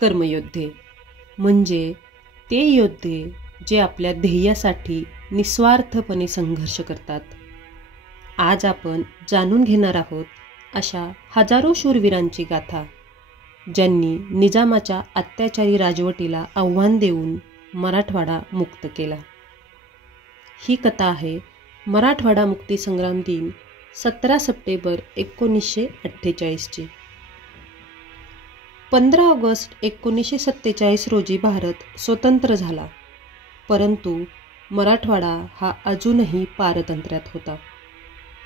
कर्मयोद्धे म्हणजे ते योद्धे जे आपल्या ध्येयासाठी निस्वार्थपणे संघर्ष करतात. आज आपण जाणून घेणार आहोत अशा हजारो शूरवीरांची गाथा, ज्यांनी निजामाच्या अत्याचारी राजवटीला आव्हान देऊन मराठवाडा मुक्त केला. ही कथा आहे मराठवाडा मुक्ती संग्राम दिन 17 सप्टेंबर 1948ची. 15 ऑगस्ट 1947 रोजी भारत स्वतंत्र झाला, परंतु मराठवाडा हा अजूनही पारतंत्र्यात होता.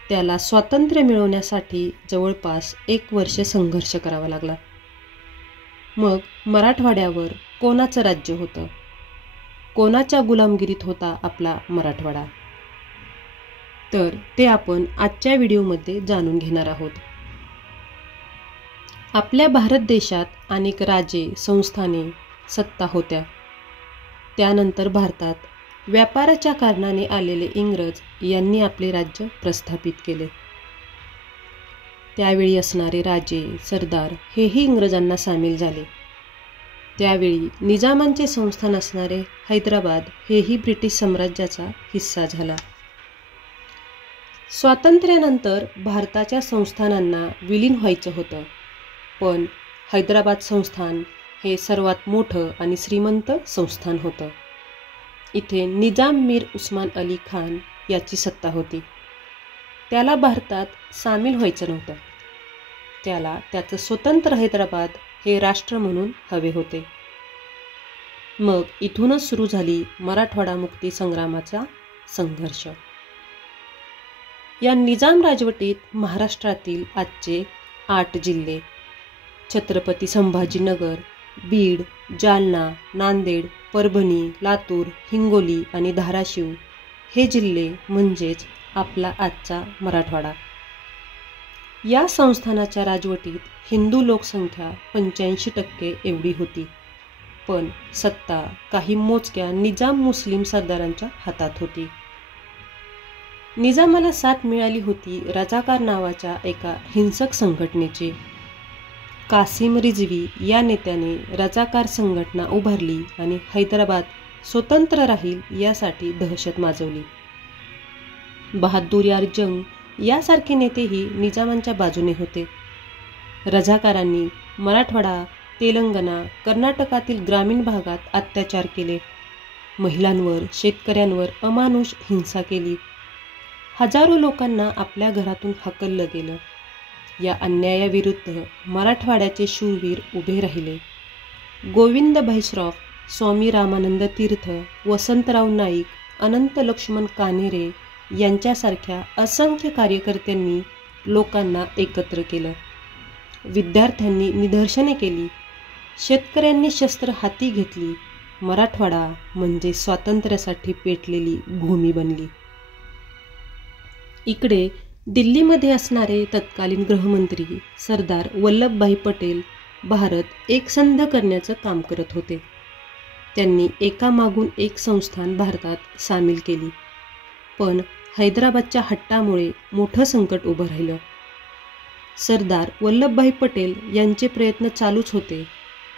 त्याला स्वातंत्र्य मिळवण्यासाठी जवळपास 1 वर्ष संघर्ष करावा लागला. मग मराठवाड्यावर कोणाचं राज्य होतं? कोणाच्या गुलामगिरीत होता आपला मराठवाडा? तर ते आपण आजच्या व्हिडिओमध्ये जाणून घेणार आहोत. आपल्या भारत देशात अनेक राजे, संस्थाने, सत्ता होत्या. त्यानंतर भारतात व्यापाराच्या कारणाने आलेले इंग्रज यांनी आपले राज्य प्रस्थापित केले. त्यावेळी असणारे राजे, सरदार हेही इंग्रजांना सामील झाले. त्यावेळी निजामांचे संस्थान असणारे हैदराबाद हेही ब्रिटिश साम्राज्याचा हिस्सा झाला. स्वातंत्र्यानंतर भारताच्या संस्थानांना विलीन व्हायचं होतं, पण हैदराबाद संस्थान हे सर्वात मोठं आणि श्रीमंत संस्थान होतं. इथे निजाम मीर उस्मान अली खान याची सत्ता होती. त्याला भारतात सामील व्हायचं नव्हतं. त्याला त्याचं स्वतंत्र हैदराबाद हे राष्ट्र म्हणून हवे होते. मग इथूनच सुरू झाली मराठवाडा मुक्ती संग्रामाचा संघर्ष. या निजाम राजवटीत महाराष्ट्रातील आजचे 8 जिल्हे छत्रपती संभाजीनगर, बीड, जालना, नांदेड, परभणी, लातूर, हिंगोली आणि धाराशिव हे जिल्हे म्हणजेच आपला आजचा मराठवाडा. या संस्थानाच्या राजवटीत हिंदू लोकसंख्या 85% एवढी होती, पण सत्ता काही मोजक्या निजाम मुस्लिम सरदारांच्या हातात होती. निजामाला साथ मिळाली होती रजाकार नावाच्या एका हिंसक संघटनेची. कासिम रिझवी या नेत्याने रजाकार संघटना उभारली आणि हैदराबाद स्वतंत्र राहील यासाठी दहशत माजवली. बहादूर यार जंग यासारखे नेतेही निजामांच्या बाजूने होते. रजाकारांनी मराठवाडा, तेलंगणा, कर्नाटकातील ग्रामीण भागात अत्याचार केले. महिलांवर, शेतकऱ्यांवर अमानुष हिंसा केली. हजारो लोकांना आपल्या घरातून हकललं गेलं. या अन्यायाविरुद्ध मराठवाड्याचे शूरवीर उभे राहिले. गोविंद भाईश्रॉफ, स्वामी रामानंद तीर्थ, वसंतराव नाईक, अनंत लक्ष्मण कान्हेरे यांच्यासारख्या असंख्य कार्यकर्त्यांनी लोकांना एकत्र केलं. विद्यार्थ्यांनी निदर्शने केली. शेतकऱ्यांनी शस्त्र हाती घेतली. मराठवाडा म्हणजे स्वातंत्र्यासाठी पेटलेली भूमी बनली. इकडे दिल्लीमध्ये असणारे तत्कालीन गृहमंत्री सरदार वल्लभभाई पटेल भारत एकसंध करण्याचं काम करत होते. त्यांनी एकामागून एक संस्थान भारतात सामील केली, पण हैदराबादच्या हट्टामुळे मोठं संकट उभं राहिलं. सरदार वल्लभभाई पटेल यांचे प्रयत्न चालूच होते,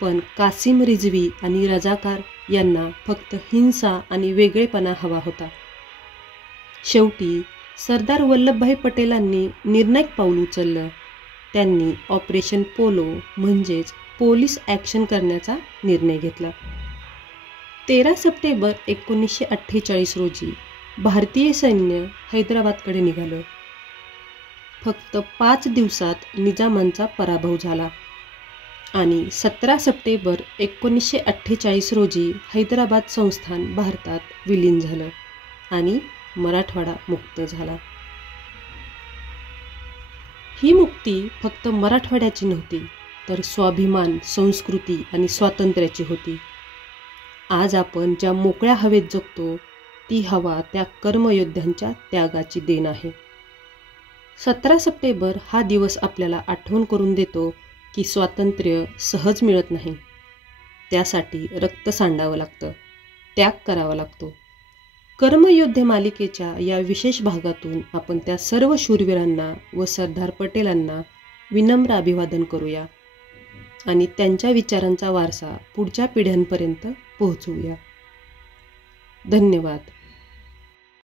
पण कासिम रिझवी आणि रजाकार यांना फक्त हिंसा आणि वेगळेपणा हवा होता. शेवटी सरदार वल्लभभाई पटेलांनी निर्णायक पाऊल उचललं. त्यांनी ऑपरेशन पोलो म्हणजेच पोलीस ॲक्शन करण्याचा निर्णय घेतला. 13 सप्टेंबर 1948 रोजी भारतीय सैन्य हैदराबादकडे निघालं. फक्त 5 दिवसात निजामांचा पराभव झाला आणि 17 सप्टेंबर 1948 रोजी हैदराबाद संस्थान भारतात विलीन झालं आणि मराठवाडा मुक्त झाला. ही मुक्ती फक्त मराठवाड्याची नव्हती, तर स्वाभिमान, संस्कृती आणि स्वातंत्र्याची होती. आज आपण ज्या मोकळ्या हवेत जगतो ती हवा त्या कर्मयोद्ध्यांच्या त्यागाची देण आहे. 17 सप्टेंबर हा दिवस आपल्याला आठवण करून देतो की स्वातंत्र्य सहज मिळत नाही. त्यासाठी रक्त सांडावं लागतं, त्याग करावा लागतो. कर्मयोद्धे मालिकेच्या या विशेष भागातून आपण त्या सर्व शूरवीरांना व सरदार पटेलांना विनम्र अभिवादन करूया. आणि त्यांच्या विचारांचा वारसा पुढच्या पिढ्यांपर्यंत पोहोचवूया. धन्यवाद.